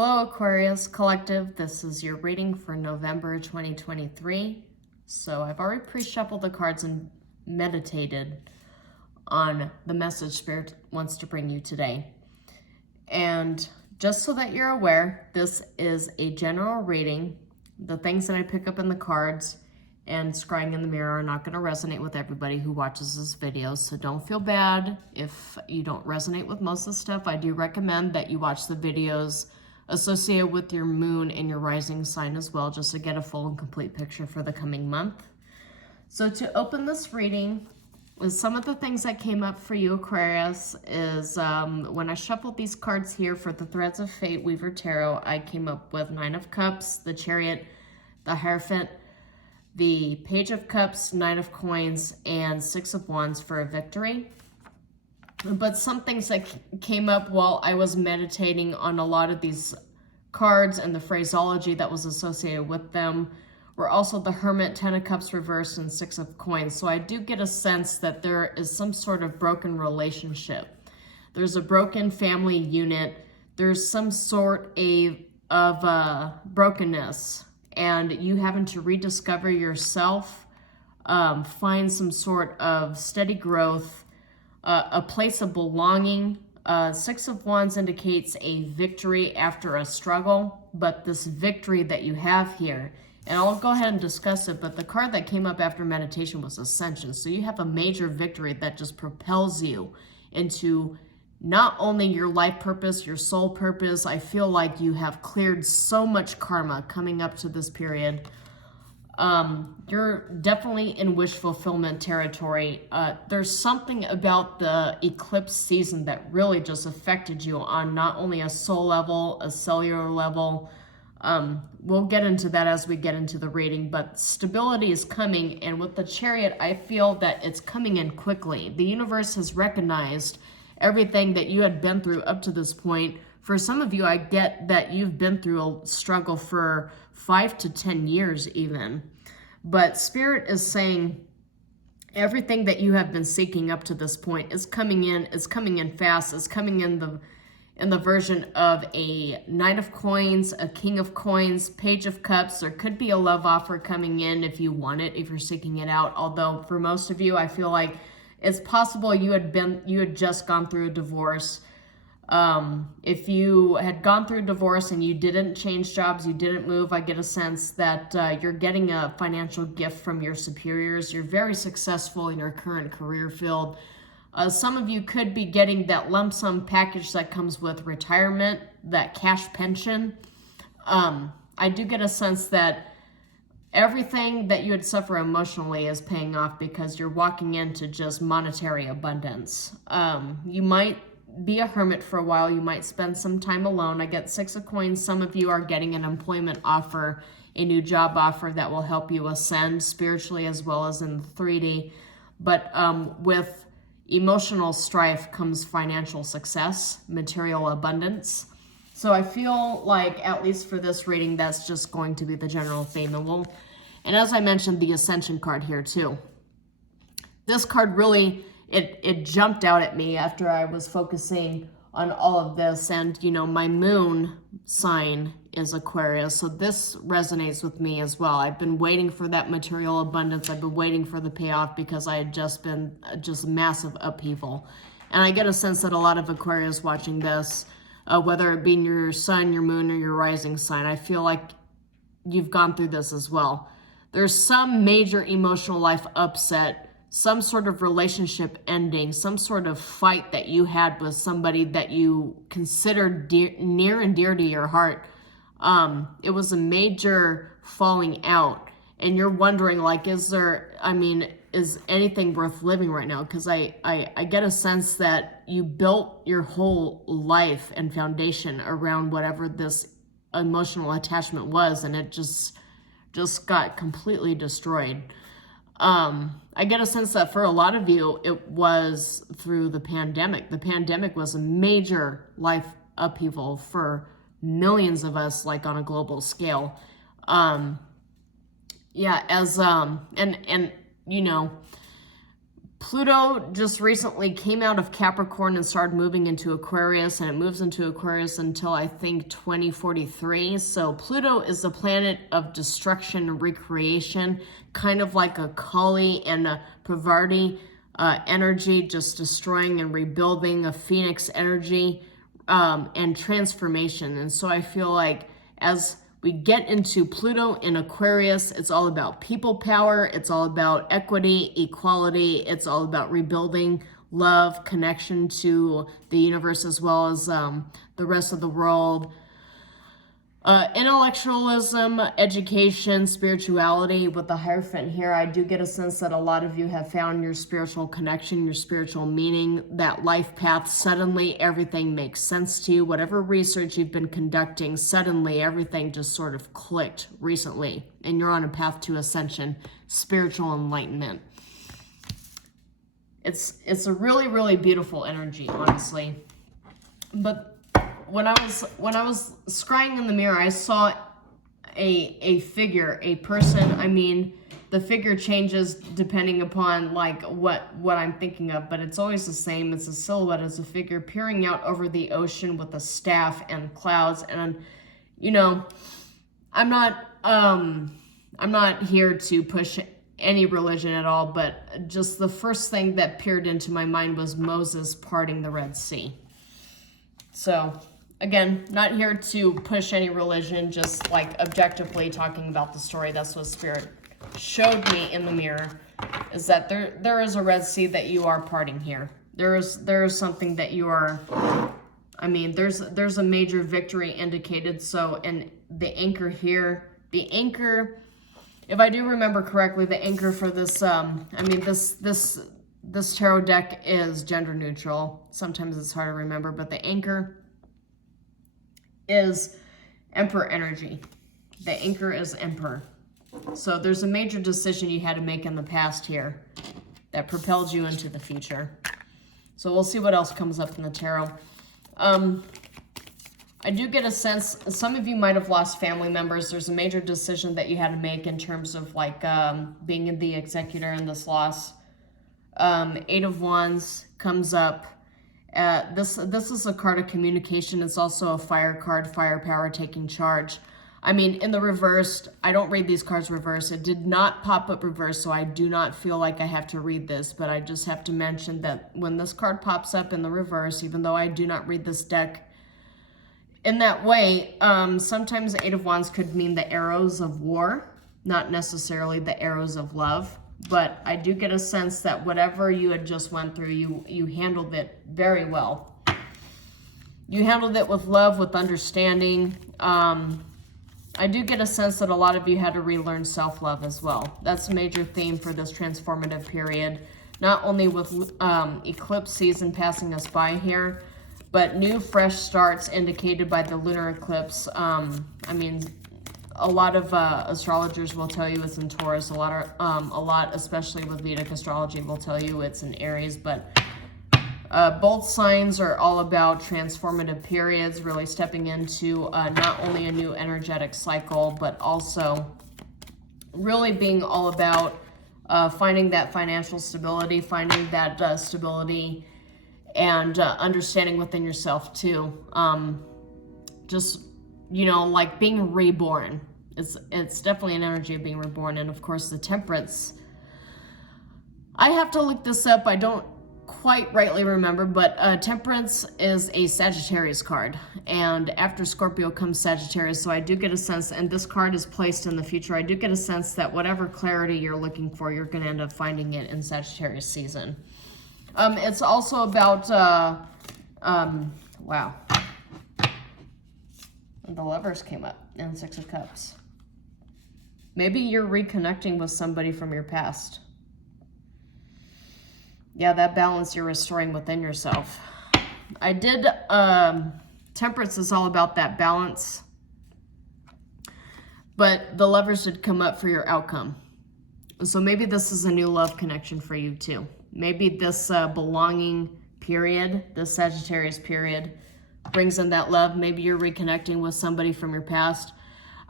Hello Aquarius Collective, this is your reading for November 2023. So I've already pre-shuffled the cards and meditated on the message Spirit wants to bring you today. And just so that you're aware, this is a general reading. The things that I pick up in the cards and scrying in the mirror are not going to resonate with everybody who watches this video, so don't feel bad if you don't resonate with most of the stuff. I do recommend that you watch the videos associated with your moon and your rising sign as well, just to get a full and complete picture for the coming month. So to open this reading, some of the things that came up for you, Aquarius, is when I shuffled these cards here for the Threads of Fate Weaver Tarot, I came up with 9 of Cups, the Chariot, the Hierophant, the Page of Cups, 9 of Coins, and 6 of Wands for a victory. But some things that came up while I was meditating on a lot of these cards and the phraseology that was associated with them were also the Hermit, 10 of Cups reversed, and 6 of Coins. So I do get a sense that there is some sort of broken relationship. There's a broken family unit. There's some sort of brokenness, and you having to rediscover yourself, find some sort of steady growth, a place of belonging. 6 of Wands indicates a victory after a struggle, but this victory that you have here, and I'll go ahead and discuss it, but the card that came up after meditation was Ascension. So you have a major victory that just propels you into not only your life purpose, your soul purpose. I feel like you have cleared so much karma coming up to this period. You're definitely in wish fulfillment territory. There's something about the eclipse season that really just affected you on not only a soul level, a cellular level. We'll get into that as we get into the reading, but stability is coming, and with the Chariot, I feel that it's coming in quickly. The universe has recognized everything that you had been through up to this point. For some of you, I get that you've been through a struggle for 5 to 10 years even. But Spirit is saying everything that you have been seeking up to this point is coming in fast, is coming in the version of a Knight of Coins, a King of Coins, Page of Cups. There could be a love offer coming in if you want it, if you're seeking it out. Although for most of you, I feel like it's possible you had just gone through a divorce. If you had gone through a divorce and you didn't change jobs, you didn't move, I get a sense that you're getting a financial gift from your superiors. You're very successful in your current career field. Some of you could be getting that lump sum package that comes with retirement, that cash pension. I do get a sense that everything that you had suffered emotionally is paying off because you're walking into just monetary abundance. You might be a hermit for a while. You might spend some time alone. I get 6 of Coins. Some of you are getting an employment offer, a new job offer that will help you ascend spiritually as well as in 3D. But with emotional strife comes financial success, material abundance. So I feel like, at least for this reading, that's just going to be the general theme. And as I mentioned, the Ascension card here too. This card really, it jumped out at me after I was focusing on all of this. And, you know, my moon sign is Aquarius, so this resonates with me as well. I've been waiting for that material abundance. I've been waiting for the payoff because I had just been massive upheaval. And I get a sense that a lot of Aquarius watching this, whether it be your sun, your moon, or your rising sign, I feel like you've gone through this as well. There's some major emotional life upset, some sort of relationship ending, some sort of fight that you had with somebody that you considered near and dear to your heart. It was a major falling out, and you're wondering, like, is anything worth living right now? Because I get a sense that you built your whole life and foundation around whatever this emotional attachment was, and it just got completely destroyed. I get a sense that for a lot of you, it was through the pandemic. The pandemic was a major life upheaval for millions of us, like on a global scale. You know, Pluto just recently came out of Capricorn and started moving into Aquarius, and it moves into Aquarius until I think 2043. So Pluto is the planet of destruction and recreation, kind of like a Kali and a Pravarti energy, just destroying and rebuilding, a Phoenix energy, and transformation. And so I feel like as we get into Pluto in Aquarius, it's all about people power, it's all about equity, equality, it's all about rebuilding love, connection to the universe as well as the rest of the world. Intellectualism, education, spirituality. With the Hierophant here, I do get a sense that a lot of you have found your spiritual connection, your spiritual meaning, that life path. Suddenly everything makes sense to you. Whatever research you've been conducting, suddenly everything just sort of clicked recently, and you're on a path to ascension, spiritual enlightenment. It's a really, really beautiful energy, honestly. But when I was scrying in the mirror, I saw a figure, a person. I mean, the figure changes depending upon like what I'm thinking of, but it's always the same. It's a silhouette as a figure peering out over the ocean with a staff and clouds. And you know, I'm not here to push any religion at all, but just the first thing that peered into my mind was Moses parting the Red Sea. So again, not here to push any religion, just like objectively talking about the story. That's what Spirit showed me in the mirror, is that there is a Red Sea that you are parting here. There is something that you are, I mean, there's a major victory indicated. So, and the anchor here, the anchor, if I do remember correctly, the anchor for this, I mean, this tarot deck is gender neutral. Sometimes it's hard to remember, but the anchor is Emperor energy. The anchor is Emperor. So there's a major decision you had to make in the past here that propelled you into the future. So we'll see what else comes up in the tarot. I do get a sense, some of you might have lost family members. There's a major decision that you had to make in terms of like being the executor in this loss. Eight of Wands comes up. This is a card of communication. It's also a fire card, firepower, taking charge. I mean, in the reversed, I don't read these cards reversed. It did not pop up reversed, so I do not feel like I have to read this, but I just have to mention that when this card pops up in the reverse, even though I do not read this deck in that way, sometimes the Eight of Wands could mean the arrows of war, not necessarily the arrows of love. But I do get a sense that whatever you had just went through, you handled it very well. You handled it with love, with understanding. I do get a sense that a lot of you had to relearn self-love as well. That's a major theme for this transformative period. Not only with eclipse season passing us by here, but new fresh starts indicated by the lunar eclipse. I mean, a lot of astrologers will tell you it's in Taurus. A lot, especially with Vedic astrology, will tell you it's in Aries. But both signs are all about transformative periods, really stepping into not only a new energetic cycle, but also really being all about finding that financial stability, finding that stability and understanding within yourself too. Just, you know, like being reborn. It's definitely an energy of being reborn. And of course the Temperance, I have to look this up. I don't quite rightly remember, but Temperance is a Sagittarius card, and after Scorpio comes Sagittarius. So I do get a sense, and this card is placed in the future, I do get a sense that whatever clarity you're looking for, you're going to end up finding it in Sagittarius season. It's also about wow, the Lovers came up, and Six of Cups. Maybe you're reconnecting with somebody from your past. Yeah, that balance you're restoring within yourself. I did, Temperance is all about that balance. But the Lovers did come up for your outcome. So maybe this is a new love connection for you too. Maybe this belonging period, this Sagittarius period, brings in that love. Maybe you're reconnecting with somebody from your past.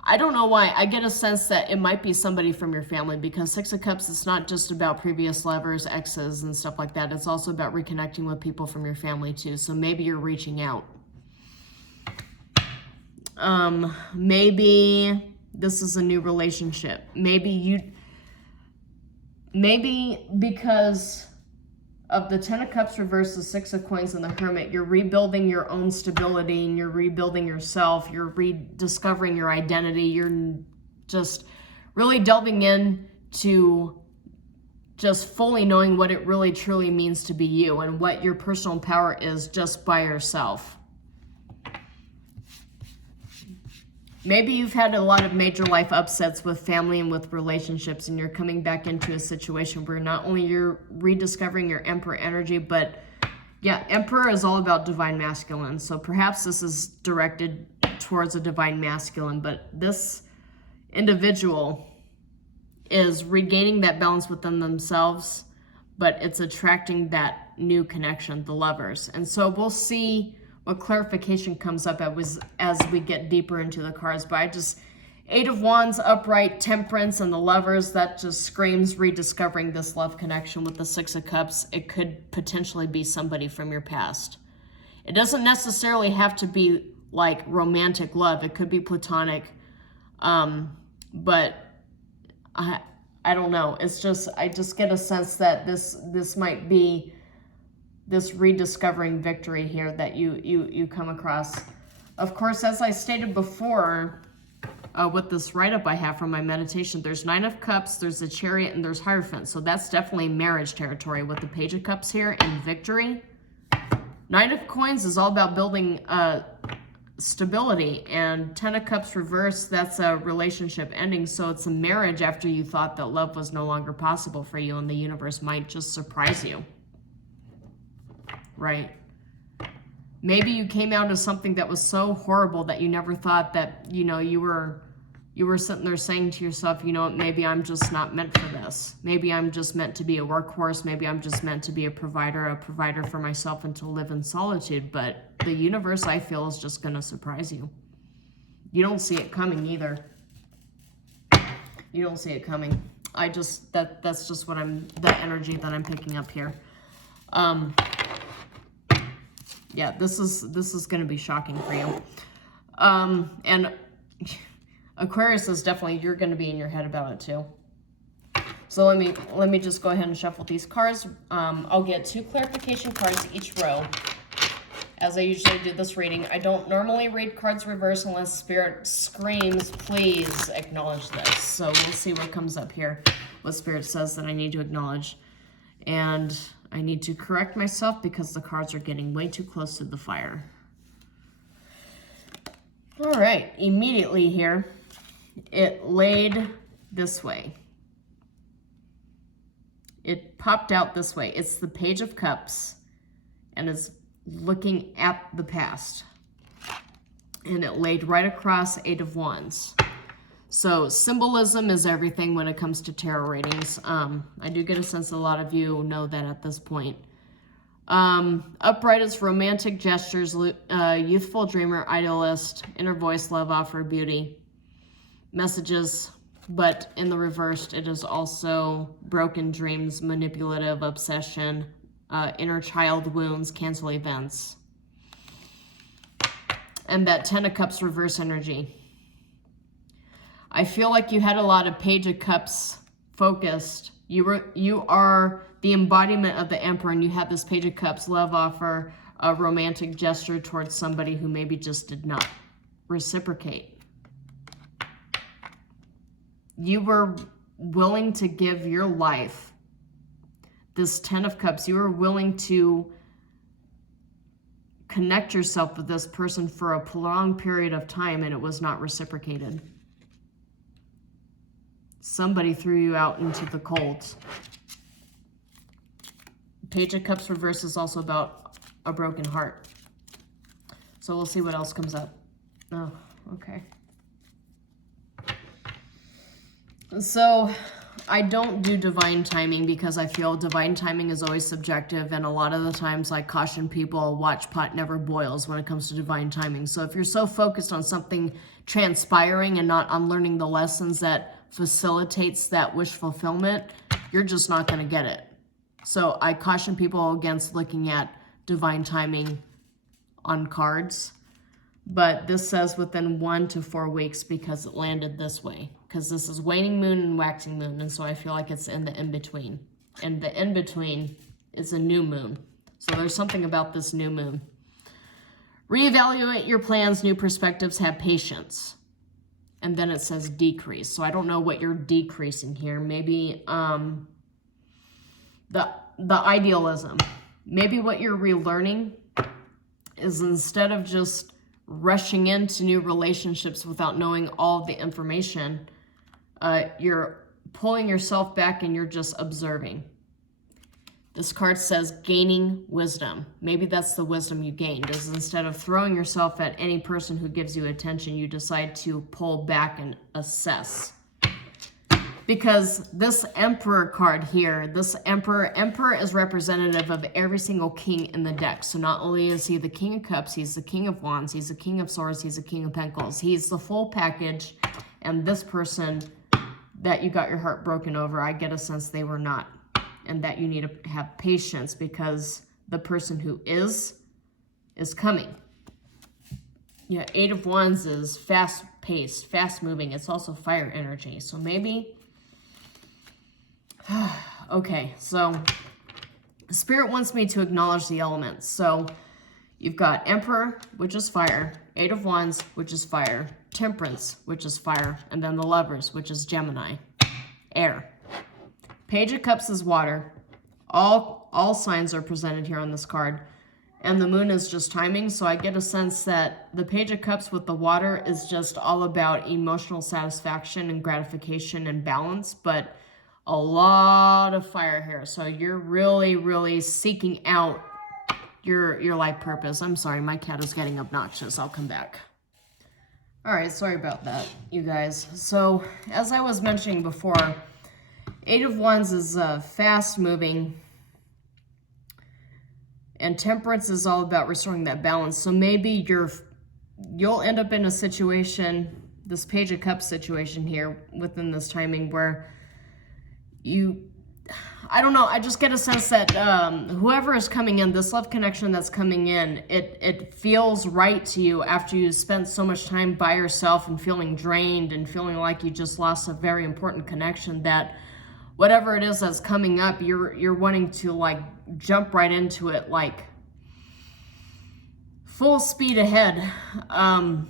I don't know why. I get a sense that it might be somebody from your family, because Six of Cups, it's not just about previous lovers, exes, and stuff like that. It's also about reconnecting with people from your family too. So maybe you're reaching out. Maybe this is a new relationship. Maybe because of the Ten of Cups reversed, the Six of Coins, and the Hermit, you're rebuilding your own stability, and you're rebuilding yourself. You're rediscovering your identity. You're just really delving into just fully knowing what it really truly means to be you, and what your personal power is just by yourself. Maybe you've had a lot of major life upsets with family and with relationships, and you're coming back into a situation where not only you're rediscovering your Emperor energy, but yeah, Emperor is all about divine masculine. So perhaps this is directed towards a divine masculine, but this individual is regaining that balance within themselves, but it's attracting that new connection, the Lovers. And so we'll see what clarification comes up as we get deeper into the cards. But I just, Eight of Wands, Upright, Temperance, and the Lovers, that just screams rediscovering this love connection with the Six of Cups. It could potentially be somebody from your past. It doesn't necessarily have to be like romantic love. It could be platonic. But I don't know. It's just, I just get a sense that this might be this rediscovering victory here that you come across. Of course, as I stated before, with this write-up I have from my meditation, there's Nine of Cups, there's the Chariot, and there's Hierophant. So that's definitely marriage territory with the Page of Cups here and victory. Nine of Coins is all about building stability, and Ten of Cups reversed, that's a relationship ending. So it's a marriage after you thought that love was no longer possible for you, and the universe might just surprise you. Right? Maybe you came out of something that was so horrible that you never thought that, you know, you were sitting there saying to yourself, you know what, maybe I'm just not meant for this. Maybe I'm just meant to be a workhorse. Maybe I'm just meant to be a provider for myself and to live in solitude. But the universe, I feel, is just going to surprise you. You don't see it coming either. You don't see it coming. That's just the energy that I'm picking up here. Yeah, this is going to be shocking for you. And Aquarius is definitely, you're going to be in your head about it too. So let me just go ahead and shuffle these cards. I'll get 2 clarification cards each row, as I usually do this reading. I don't normally read cards reverse unless Spirit screams, please acknowledge this. So we'll see what comes up here, what Spirit says that I need to acknowledge. And I need to correct myself because the cards are getting way too close to the fire. All right, immediately here, it laid this way. It popped out this way. It's the Page of Cups, and it's looking at the past. And it laid right across Eight of Wands. So symbolism is everything when it comes to tarot readings. I do get a sense a lot of you know that at this point. Upright is romantic gestures, youthful dreamer, idealist, inner voice, love offer, beauty, messages. But in the reversed, it is also broken dreams, manipulative, obsession, inner child wounds, cancel events. And that Ten of Cups reverse energy. I feel like you had a lot of Page of Cups focused. You are the embodiment of the Emperor, and you had this Page of Cups love offer, a romantic gesture towards somebody who maybe just did not reciprocate. You were willing to give your life, this Ten of Cups, you were willing to connect yourself with this person for a prolonged period of time, and it was not reciprocated. Somebody threw you out into the cold. Page of Cups reverse is also about a broken heart. So we'll see what else comes up. Oh, okay. So I don't do divine timing because I feel divine timing is always subjective, and a lot of the times I caution people, watch pot never boils when it comes to divine timing. So if you're so focused on something transpiring and not on learning the lessons that facilitates that wish fulfillment, you're just not going to get it. So I caution people against looking at divine timing on cards. But this says within 1 to 4 weeks because it landed this way. Because this is waning moon and waxing moon. And so I feel like it's in the in-between. And the in-between is a new moon. So there's something about this new moon. Reevaluate your plans, new perspectives, have patience. And then it says decrease. So I don't know what you're decreasing here. Maybe the idealism. Maybe what you're relearning is instead of just rushing into new relationships without knowing all the information, you're pulling yourself back and you're just observing. This card says gaining wisdom. Maybe that's the wisdom you gained, is instead of throwing yourself at any person who gives you attention, you decide to pull back and assess. Because this Emperor card here, this Emperor is representative of every single king in the deck. So not only is he the King of Cups, he's the King of Wands, he's the King of Swords, he's the King of Pentacles. He's the full package. And this person that you got your heart broken over, I get a sense they were not. And that you need to have patience because the person who is coming. Yeah, 8 of Wands is fast-paced, fast-moving. It's also fire energy. So maybe... Okay, so Spirit wants me to acknowledge the elements. So you've got Emperor, which is fire, 8 of Wands, which is fire, Temperance, which is fire, and then the Lovers, which is Gemini, air. Page of Cups is water. All signs are presented here on this card. And the moon is just timing, so I get a sense that the Page of Cups with the water is just all about emotional satisfaction and gratification and balance, but a lot of fire here. So you're really, really seeking out your life purpose. I'm sorry, my cat is getting obnoxious. I'll come back. All right, sorry about that, you guys. So as I was mentioning before, 8 of Wands is fast-moving, and Temperance is all about restoring that balance. So maybe you'll end up in a situation, this Page of Cups situation here, within this timing where I don't know, I just get a sense that whoever is coming in, this love connection that's coming in, it feels right to you after you spent so much time by yourself and feeling drained and feeling like you just lost a very important connection, that whatever it is that's coming up, you're wanting to like jump right into it, like full speed ahead. A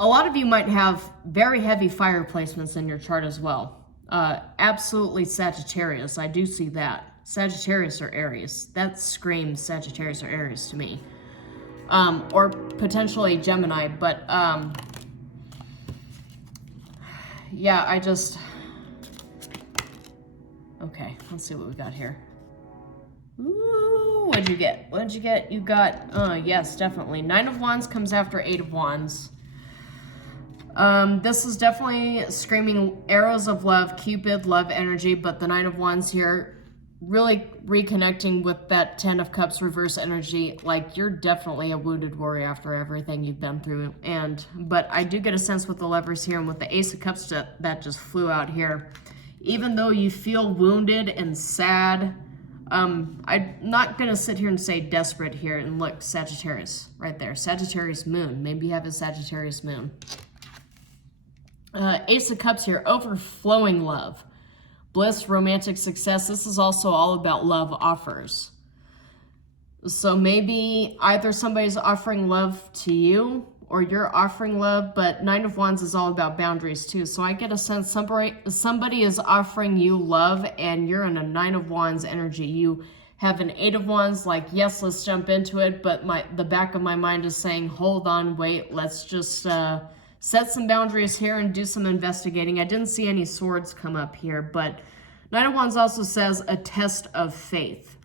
lot of you might have very heavy fire placements in your chart as well. Absolutely Sagittarius. I do see that. Sagittarius or Aries. That screams Sagittarius or Aries to me. Or potentially Gemini, but yeah, I just... Okay, let's see what we got here. Ooh, what'd you get? What'd you get? You got, yes, definitely. 9 of Wands comes after 8 of Wands. This is definitely screaming arrows of love, Cupid, love energy, but the 9 of Wands here really reconnecting with that 10 of Cups reverse energy. Like, you're definitely a wounded warrior after everything you've been through. But I do get a sense with the Lovers here and with the Ace of Cups that just flew out here. Even though you feel wounded and sad, I'm not going to sit here and say desperate here. And look, Sagittarius right there. Sagittarius moon. Maybe you have a Sagittarius moon. Ace of Cups here, overflowing love, bliss, romantic success. This is also all about love offers. So maybe either somebody's offering love to you or you're offering love, but 9 of Wands is all about boundaries too. So I get a sense somebody is offering you love and you're in a 9 of Wands energy. You have an 8 of Wands, like, yes, let's jump into it, but the back of my mind is saying, hold on, wait, let's just set some boundaries here and do some investigating. I didn't see any swords come up here, but 9 of Wands also says a test of faith.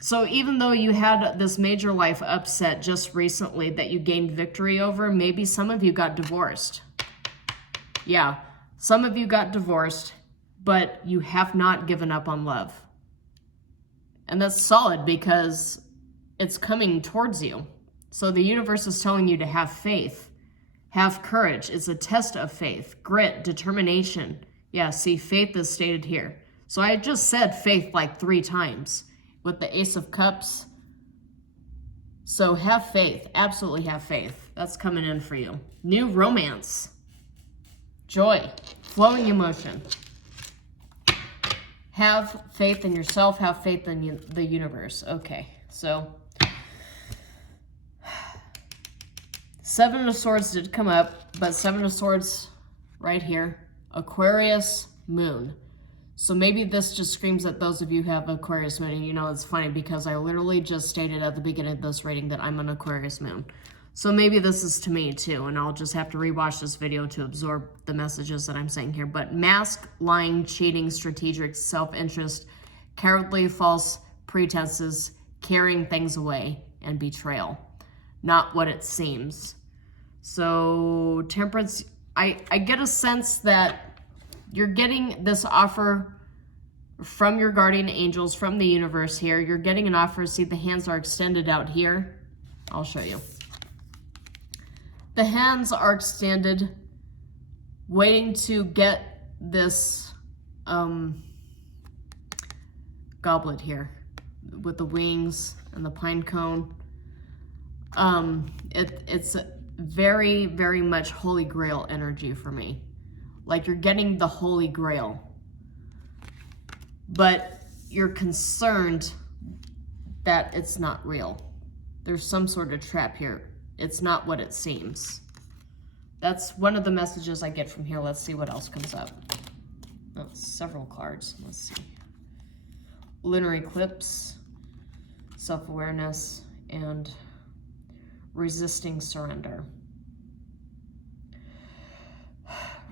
So even though you had this major life upset just recently that you gained victory over, maybe some of you got divorced. Yeah, Some of you got divorced, but you have not given up on love. And that's solid because it's coming towards you. So the universe is telling you to have faith, have courage. It's a test of faith, grit, determination. Yeah, see, faith is stated here. So I just said faith like 3 times with the Ace of Cups. So have faith, absolutely have faith. That's coming in for you. New romance, joy, flowing emotion. Have faith in yourself, have faith in the universe. Okay, so 7 of Swords did come up, but 7 of Swords right here, Aquarius moon. So maybe this just screams at those of you who have Aquarius moon. And you know, it's funny because I literally just stated at the beginning of this reading that I'm an Aquarius moon. So maybe this is to me too, and I'll just have to rewatch this video to absorb the messages that I'm saying here. But mask, lying, cheating, strategic, self-interest, cowardly, false pretenses, carrying things away, and betrayal. Not what it seems. So Temperance, I get a sense that you're getting this offer from your guardian angels, from the universe here. You're getting an offer. See, the hands are extended out here. I'll show you. The hands are extended, waiting to get this goblet here with the wings and the pine cone. It's very, very much Holy Grail energy for me. Like you're getting the Holy Grail, but you're concerned that it's not real. There's some sort of trap here. It's not what it seems. That's one of the messages I get from here. Let's see what else comes up. Oh, several cards. Let's see. Lunar eclipse, self-awareness, and resisting surrender.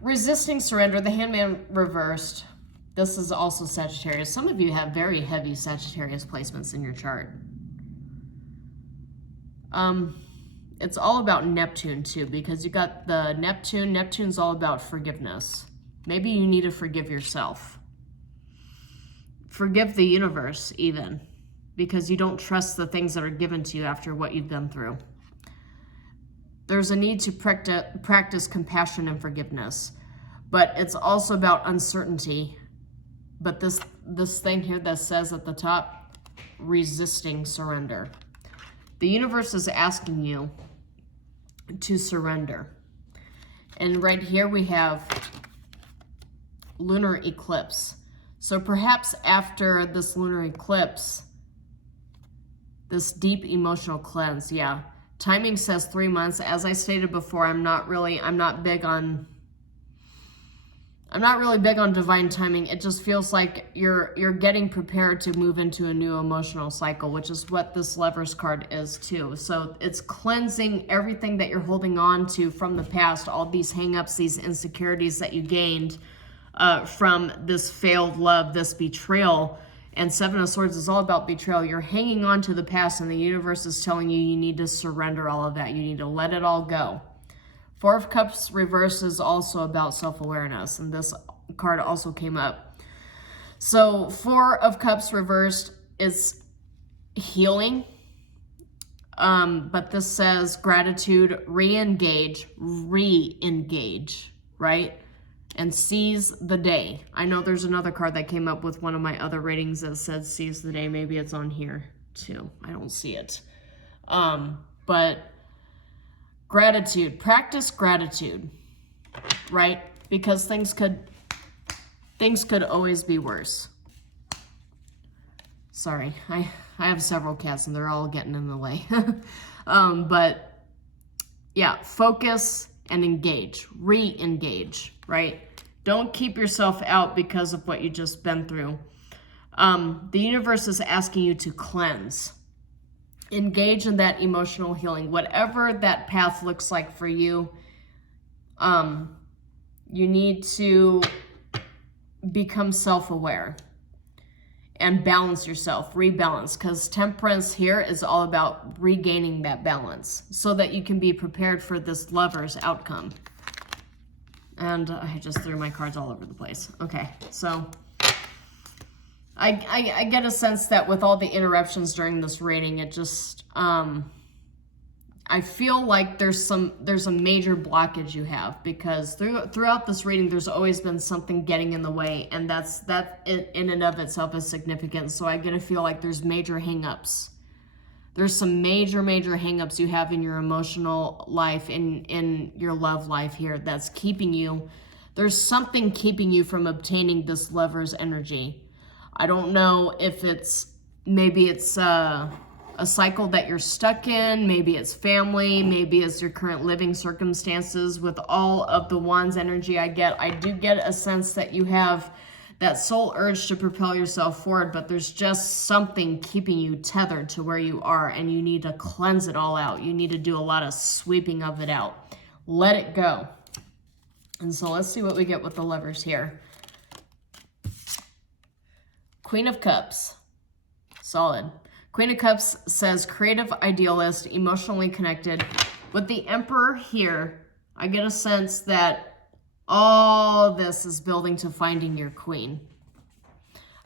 Resisting surrender, the Hangman reversed. This is also Sagittarius. Some of you have very heavy Sagittarius placements in your chart. It's all about Neptune too, because you got the Neptune. Neptune's all about forgiveness. Maybe you need to forgive yourself. Forgive the universe even, because you don't trust the things that are given to you after what you've been through. There's a need to practice compassion and forgiveness, but it's also about uncertainty. But this thing here that says at the top, resisting surrender. The universe is asking you to surrender. And right here we have lunar eclipse. So perhaps after this lunar eclipse, this deep emotional cleanse, yeah. Timing says 3 months. As I stated before, I'm not really big on divine timing. It just feels like you're getting prepared to move into a new emotional cycle, which is what this Lovers card is too. So it's cleansing everything that you're holding on to from the past, all these hang-ups, these insecurities that you gained from this failed love, this betrayal. And 7 of Swords is all about betrayal. You're hanging on to the past, and the universe is telling you you need to surrender all of that. You need to let it all go. 4 of Cups reverse is also about self-awareness, and this card also came up. So 4 of Cups reversed is healing, but this says gratitude, re-engage, right? And seize the day. I know there's another card that came up with one of my other ratings that said seize the day. Maybe it's on here too. I don't see it. But gratitude, practice gratitude, right? Because things could always be worse. Sorry, I have several cats and they're all getting in the way. But yeah, focus and engage, re-engage, right? Don't keep yourself out because of what you just been through. The universe is asking you to cleanse. Engage in that emotional healing. Whatever that path looks like for you, you need to become self-aware and balance yourself, rebalance, because Temperance here is all about regaining that balance so that you can be prepared for this Lover's outcome. And I just threw my cards all over the place. Okay, so I get a sense that with all the interruptions during this reading, it just, I feel like there's a major blockage you have, because throughout this reading, there's always been something getting in the way, and that in and of itself is significant. So I get a feel like there's major hangups. There's some major hangups you have in your emotional life, in your love life here, that's keeping you. There's something keeping you from obtaining this Lover's energy. I don't know if maybe it's a cycle that you're stuck in, maybe it's family, maybe it's your current living circumstances. With all of the Wands energy I do get a sense that you have that soul urge to propel yourself forward, but there's just something keeping you tethered to where you are, and you need to cleanse it all out. You need to do a lot of sweeping of it out. Let it go. And so let's see what we get with the Lovers here. Queen of Cups. Solid. Queen of Cups says creative, idealist, emotionally connected. With the Emperor here, I get a sense that all this is building to finding your queen.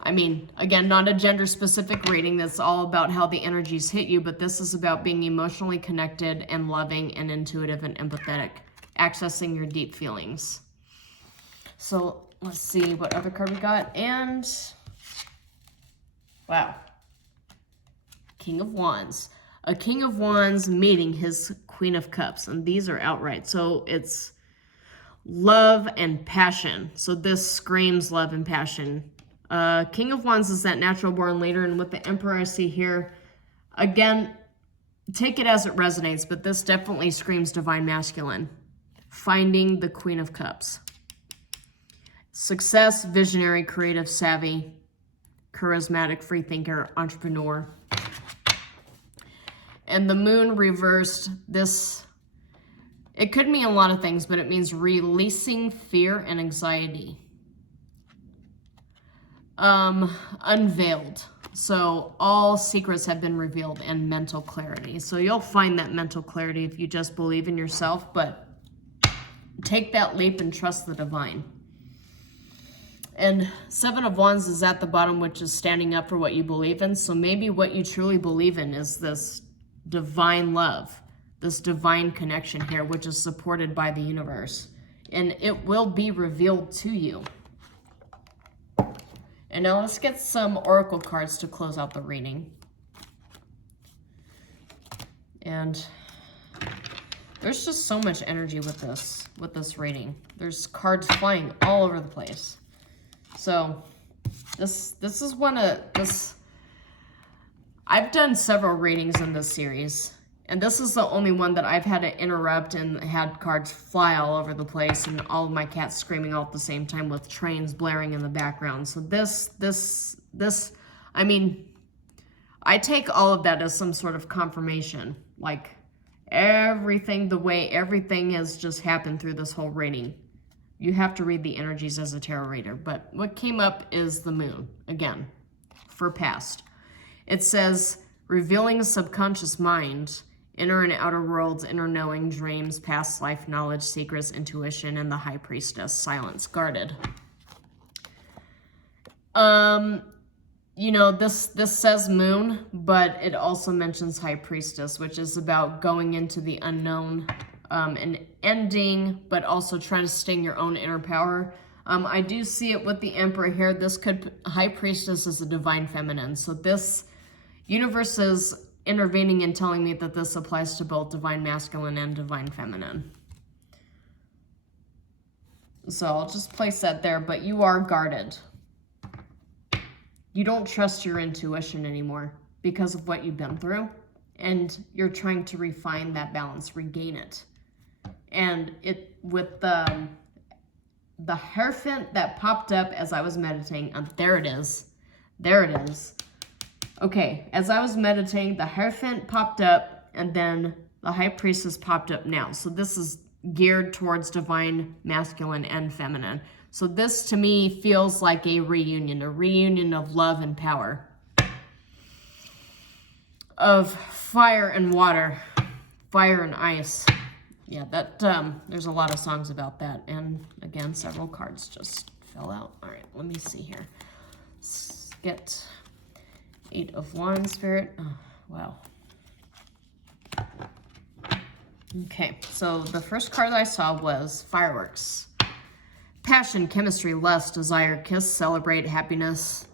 I mean, again, not a gender-specific reading. That's all about how the energies hit you, but this is about being emotionally connected and loving and intuitive and empathetic, accessing your deep feelings. So let's see what other card we got. And wow. King of Wands. A King of Wands meeting his Queen of Cups, and these are outright. So it's love and passion. So this screams love and passion. King of Wands is that natural born leader, and with the Emperor I see here, again, take it as it resonates, but this definitely screams divine masculine. Finding the Queen of Cups. Success, visionary, creative, savvy, charismatic, free thinker, entrepreneur. And the Moon reversed, this, it could mean a lot of things, but it means releasing fear and anxiety. Unveiled. So all secrets have been revealed, and mental clarity. So you'll find that mental clarity if you just believe in yourself, but take that leap and trust the divine. And Seven of Wands is at the bottom, which is standing up for what you believe in. So maybe what you truly believe in is this divine love, this divine connection here, which is supported by the universe. And it will be revealed to you. And now let's get some oracle cards to close out the reading. And there's just so much energy with this reading. There's cards flying all over the place. So this is one of this. I've done several readings in this series, and this is the only one that I've had to interrupt and had cards fly all over the place, and all of my cats screaming all at the same time with trains blaring in the background. So this, I mean, I take all of that as some sort of confirmation, like everything, the way everything has just happened through this whole reading. You have to read the energies as a tarot reader, but what came up is the Moon, again, for past. It says, revealing subconscious mind, inner and outer worlds, inner knowing, dreams, past life knowledge, secrets, intuition, and the High Priestess, silence, guarded. You know, this says Moon, but it also mentions High Priestess, which is about going into the unknown, and ending, but also trying to sting your own inner power. I do see it with the Emperor here. This could, High Priestess is a divine feminine. So this universe is intervening and telling me that this applies to both divine masculine and divine feminine. So I'll just place that there, but you are guarded. You don't trust your intuition anymore because of what you've been through, and you're trying to refine that balance, regain it. And it, with the Hierophant that popped up as I was meditating, there it is. There it is. Okay, as I was meditating, the Hierophant popped up, and then the High Priestess popped up now. So this is geared towards divine masculine and feminine. So this, to me, feels like a reunion of love and power, of fire and water, fire and ice, yeah, that there's a lot of songs about that. And again, several cards just fell out. All right, let me see here. Let's get 8 of Wands, Spirit. Oh, wow. Okay, so the first card that I saw was Fireworks. Passion, chemistry, lust, desire, kiss, celebrate, happiness,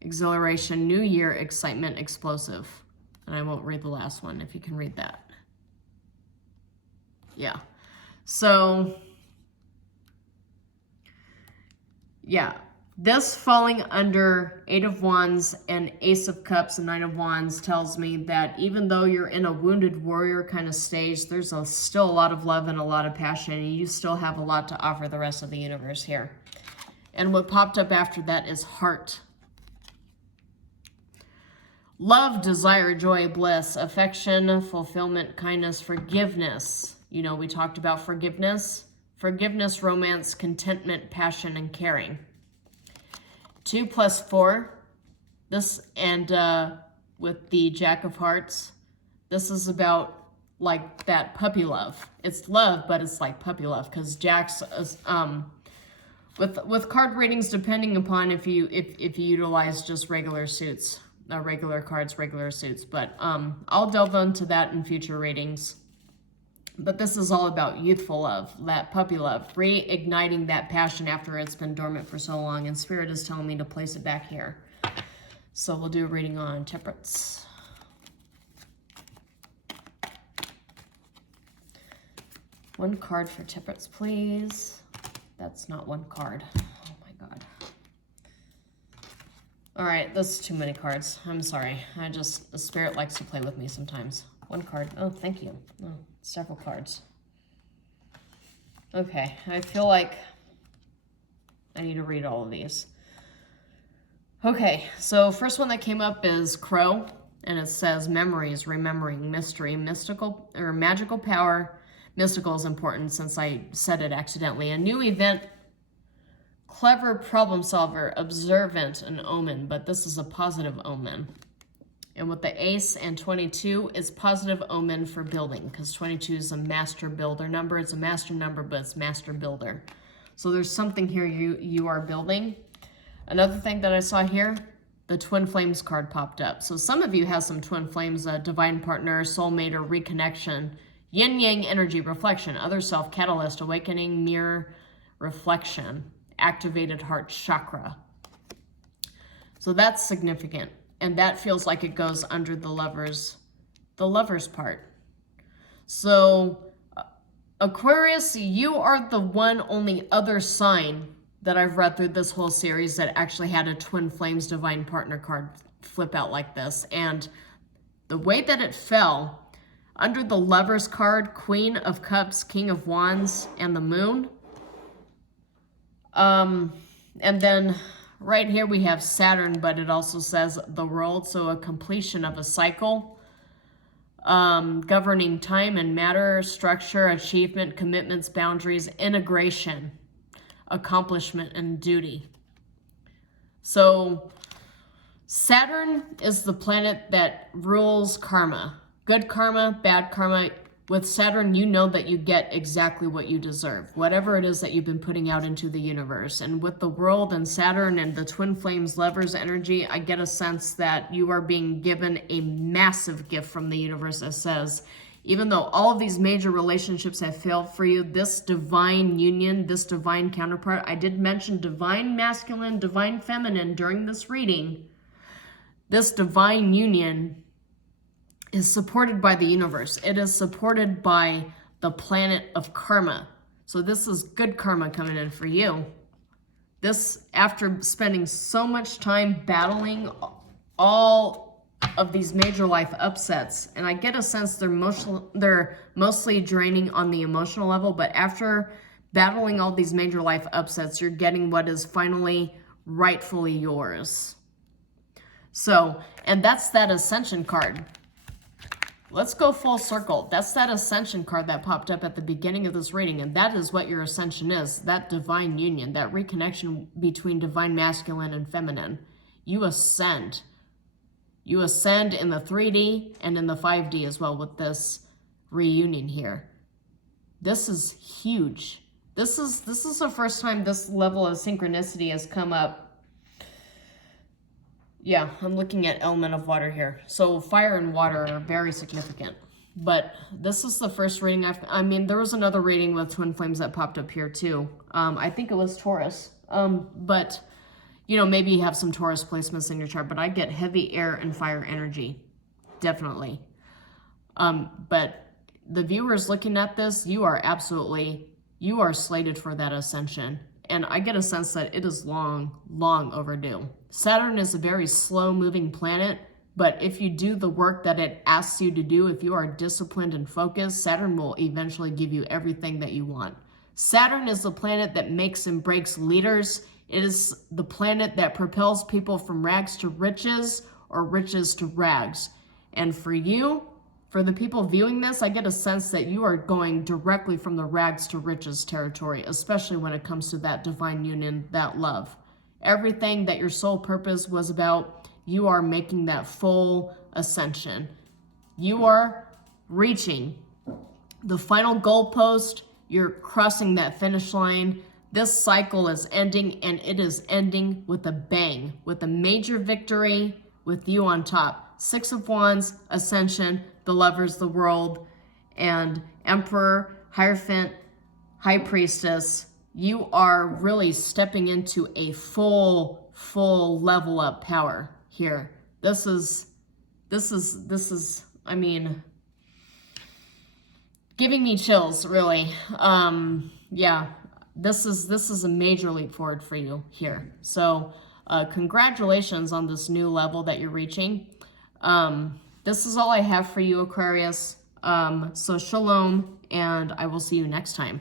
exhilaration, new year, excitement, explosive. And I won't read the last one if you can read that. Yeah. So, yeah. This falling under 8 of Wands and Ace of Cups and 9 of Wands tells me that even though you're in a wounded warrior kind of stage, there's still a lot of love and a lot of passion, and you still have a lot to offer the rest of the universe here. And what popped up after that is heart. Love, desire, joy, bliss, affection, fulfillment, kindness, forgiveness. You know, we talked about forgiveness. Forgiveness, romance, contentment, passion, and caring. 2 plus 4. This, and with the Jack of Hearts, this is about like that puppy love. It's love, but it's like puppy love, because Jack's with card readings, depending upon if you utilize just regular suits, regular cards, regular suits. But I'll delve into that in future readings. But this is all about youthful love, that puppy love, reigniting that passion after it's been dormant for so long. And Spirit is telling me to place it back here. So we'll do a reading on Temperance. One card for Temperance, please. That's not one card. Oh my God. All right, that's too many cards. I'm sorry. The Spirit likes to play with me sometimes. One card. Oh, thank you. Oh, several cards. Okay, I feel like I need to read all of these. Okay, so first one that came up is Crow, and it says memories, remembering, mystery, mystical or magical power. Mystical is important since I said it accidentally. A new event, clever problem solver, observant, an omen, but this is a positive omen. And with the Ace and 22, it's positive omen for building, because 22 is a master builder number. It's a master number, but it's master builder. So there's something here you are building. Another thing that I saw here, the Twin Flames card popped up. So some of you have some Twin Flames, a divine partner, soulmate, or reconnection. Yin-yang energy, reflection, other self, catalyst, awakening, mirror, reflection, activated heart chakra. So that's significant. And that feels like it goes under the lovers part. So Aquarius, you are the one only other sign that I've read through this whole series that actually had a Twin Flames divine partner card flip out like this. And the way that it fell, under the Lovers card, Queen of Cups, King of Wands, and the Moon. And then right here we have Saturn, but it also says the world, so a completion of a cycle. Governing time and matter, structure, achievement, commitments, boundaries, integration, accomplishment, and duty. So Saturn is the planet that rules karma. Good karma, bad karma. With Saturn, you know that you get exactly what you deserve, whatever it is that you've been putting out into the universe. And with the world and Saturn and the Twin Flames lovers energy, I get a sense that you are being given a massive gift from the universe that says, even though all of these major relationships have failed for you, this divine union, this divine counterpart, I did mention divine masculine, divine feminine during this reading, this divine union is supported by the universe. It is supported by the planet of karma. So this is good karma coming in for you. This, after spending so much time battling all of these major life upsets, and I get a sense they're mostly draining on the emotional level, but after battling all these major life upsets, you're getting what is finally rightfully yours. So, and that's that Ascension card. Let's go full circle. That's that Ascension card that popped up at the beginning of this reading, and that is what your Ascension is, that divine union, that reconnection between divine masculine and feminine. You ascend. You ascend in the 3D and in the 5D as well with this reunion here. This is huge. This is the first time this level of synchronicity has come up. Yeah, I'm looking at element of water here. So fire and water are very significant. But this is the first reading I mean, there was another reading with twin flames that popped up here too. I think it was Taurus. But, you know, maybe you have some Taurus placements in your chart, but I get heavy air and fire energy. Definitely. But the viewers looking at this, you are slated for that ascension. And I get a sense that it is long, long overdue. Saturn is a very slow moving planet, but if you do the work that it asks you to do, if you are disciplined and focused, Saturn will eventually give you everything that you want. Saturn is the planet that makes and breaks leaders. It is the planet that propels people from rags to riches or riches to rags. And for you, for the people viewing this, I get a sense that you are going directly from the rags to riches territory, especially when it comes to that divine union, that love. Everything that your soul purpose was about, you are making that full ascension. You are reaching the final goalpost. You're crossing that finish line. This cycle is ending, and it is ending with a bang, with a major victory, with you on top. Six of Wands, Ascension, the Lovers, the World, and Emperor, Hierophant, High Priestess. You are really stepping into a full level up power here. This is, I mean, giving me chills, really. Yeah, this is a major leap forward for you here. So, congratulations on this new level that you're reaching. This is all I have for you, Aquarius. So shalom, and I will see you next time.